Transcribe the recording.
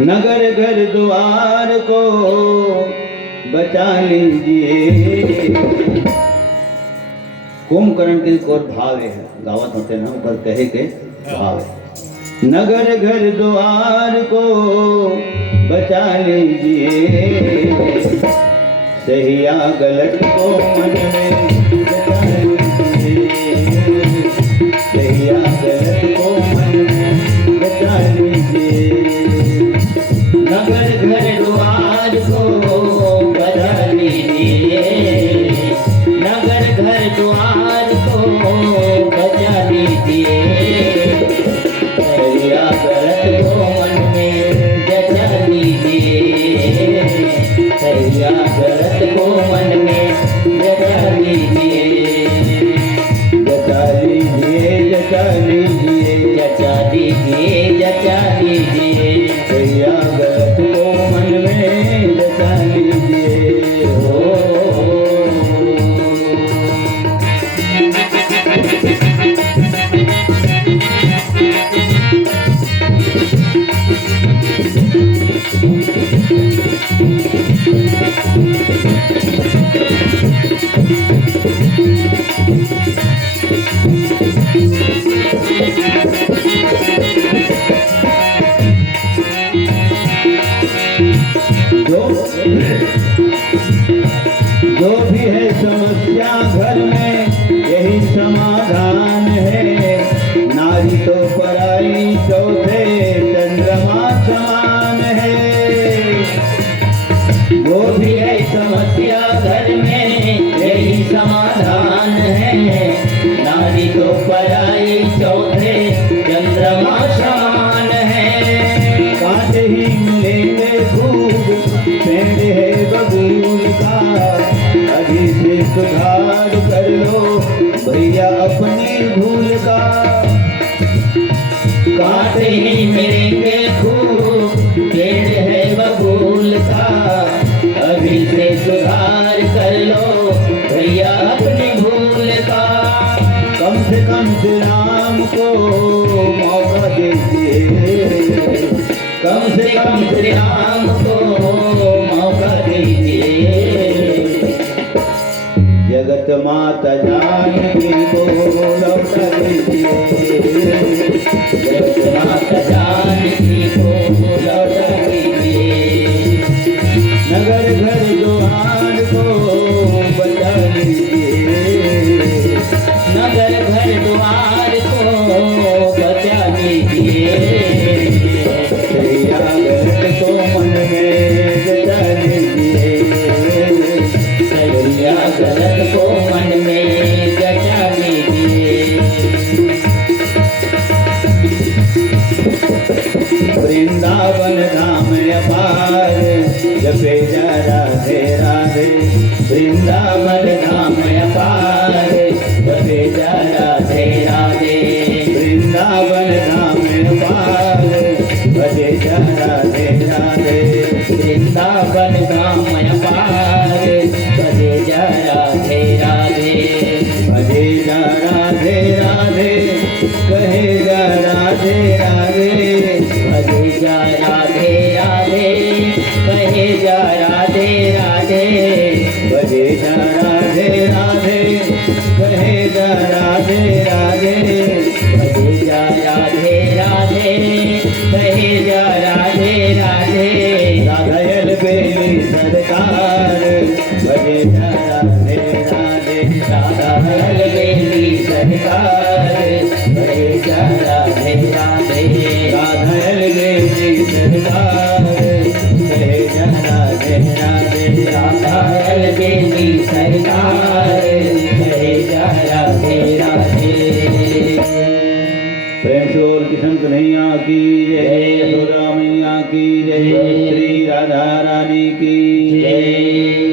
नगर घर द्वार को बचा लीजिए। कुंभकर्ण के और भाव है, गावत होते ना ऊपर कहे के भाव है। नगर घर द्वार को बचा लीजिए, सही या गलत को मन में बचा लीजिए, सही या गलत को मन में बचा लीजिए। नगर घर द्वार को बचा लीजिए, नगर घर द्वार को बचा लीजिए, सही या गलत को मन में बचा लीजिए, सही या गलत को मन में बचा लीजिए, जचा लीजिए, जचा लीजिए, जचा लीजिए, जचा लीजिए, सही या गलत को मन में बचा लीजिए। हो जो भी है समस्या घर में यही समाधान है, नारी तो पराई चौथे चंद्रमा समान है। जो भी है समस्या घर में यही समाधान है, नारी तो पराई चौथे चंद्रमा समान है। कांटे ही मिलेंगे खूब पेड़ है बबूल का, अभी से सुधार कर लो भैया अपनी भूल का। कांटे ही मिलेंगे खूब पेड़ है बबूल का, अभी से सुधार कर लो भैया अपनी भूल का। कम से कम श्री राम को मौका दीजिए, कम से कम श्री राम को मौका दीजिए। जगत माता जानकी को लौटा दीजिए, जगत माता जानकी को लौटा दीजिए। नगर घर द्वार को बचा लीजिए, नगर घर द्वार को बचा लीजिए, सही या गलत को मन में बचा लीजिए, सही या गलत को मन में बचा लीजिए। वृंदावन धाम अपार जपे जा राधे राधे, वृंदावन धाम अपार जपे जा राधे राधे, वृंदावन धाम अपार भजे जा राधे राधे, वृंदावन धाम अपार भजे जा राधे राधे, भजे जा राधे राधे, कहे जा राधे राधे, भजे जा राधे राधे, कहे जा राधे राधे, भजे जा राधे राधे, कहे जा राधे राधे, भजे जा राधे राधे, कहे जा राधे राधे। राधायल बेली सरकार भजे जा राधे राधे, राधायल बेली सरकार भजे जा राधे राधे, राधायल बेली सरकार भजे जा राधे राधे, राधायल बेली सरकार भजे जा राधे राधे। प्रेम से बोल कृष्ण कन्हैया की जय, यशोदा मैया की जय, श्री राधा रानी की